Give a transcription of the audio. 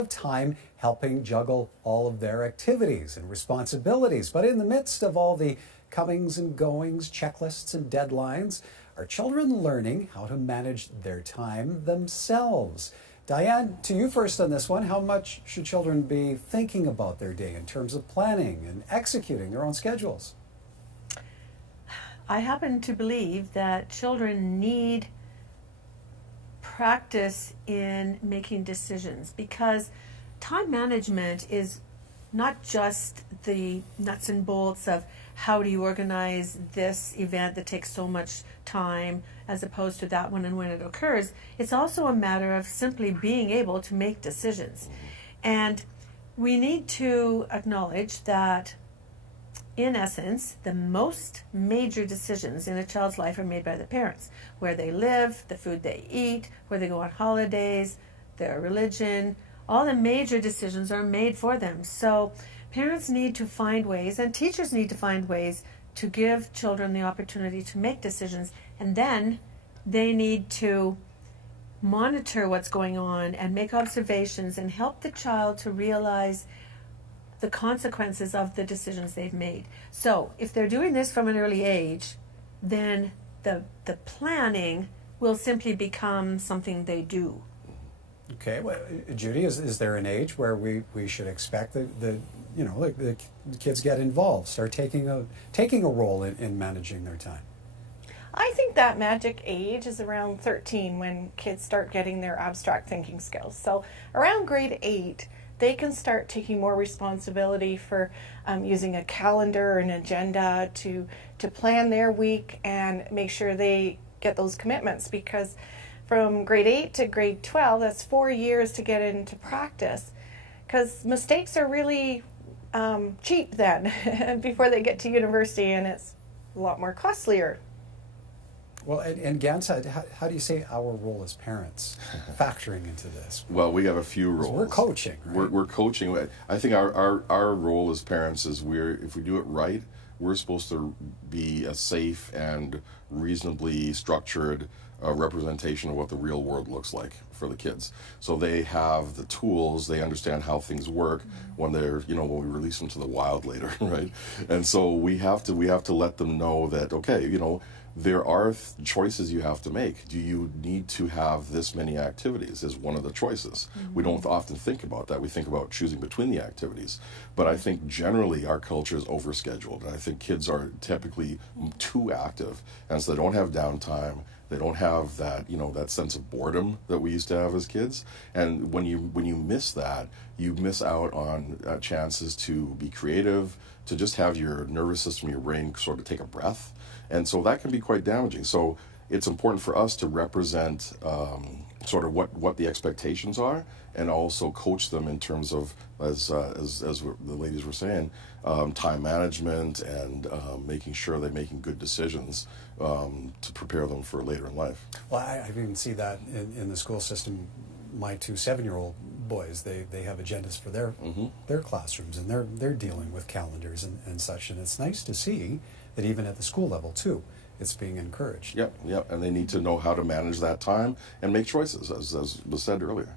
of time helping juggle all of their activities and responsibilities. But in the midst of all the comings and goings, checklists and deadlines, are children learning how to manage their time themselves? Diane, to you first on this one. How much should children be thinking about their day in terms of planning and executing their own schedules? I happen to believe that children need practice in making decisions, because time management is not just the nuts and bolts of how do you organize this event that takes so much time as opposed to that one and when it occurs. It's also a matter of simply being able to make decisions. And we need to acknowledge that, in essence, the most major decisions in a child's life are made by the parents. Where they live, the food they eat, where they go on holidays, their religion, all the major decisions are made for them. So parents need to find ways, and teachers need to find ways, to give children the opportunity to make decisions, and then they need to monitor what's going on and make observations and help the child to realize the consequences of the decisions they've made. So if they're doing this from an early age, then the planning will simply become something they do. Okay, well, Judy, is there an age where we should expect the kids get involved, start taking a role in managing their time? I think that magic age is around 13, when kids start getting their abstract thinking skills. So around grade 8, they can start taking more responsibility for using a calendar and agenda to plan their week and make sure they get those commitments, because from grade 8 to grade 12, that's 4 years to get into practice, because mistakes are really cheap then before they get to university, and it's a lot more costlier. Well, and Gans, how do you say our role as parents factoring into this? Well, we have a few roles. We're coaching, right? We're coaching. I think our role as parents is, if we do it right, we're supposed to be a safe and reasonably structured representation of what the real world looks like for the kids. So they have the tools, they understand how things work when when we release them to the wild later, right? And so we have to let them know that, okay, there are choices you have to make. Do you need to have this many activities is one of the choices. We don't often think about that. We think about choosing between the activities. But I think generally our culture is overscheduled. And I think kids are typically too active. And so they don't have downtime. They don't have that, that sense of boredom that we used to have as kids. And when you miss that, you miss out on chances to be creative, to just have your nervous system, your brain sort of take a breath. And so that can be quite damaging. So it's important for us to represent sort of what the expectations are, and also coach them in terms of, as the ladies were saying, time management and making sure they're making good decisions to prepare them for later in life. Well, I even see that in the school system. My two 7-year-old boys, they have agendas for their classrooms, and they're dealing with calendars and such. And it's nice to see that even at the school level too, it's being encouraged. Yep, and they need to know how to manage that time and make choices, as was said earlier.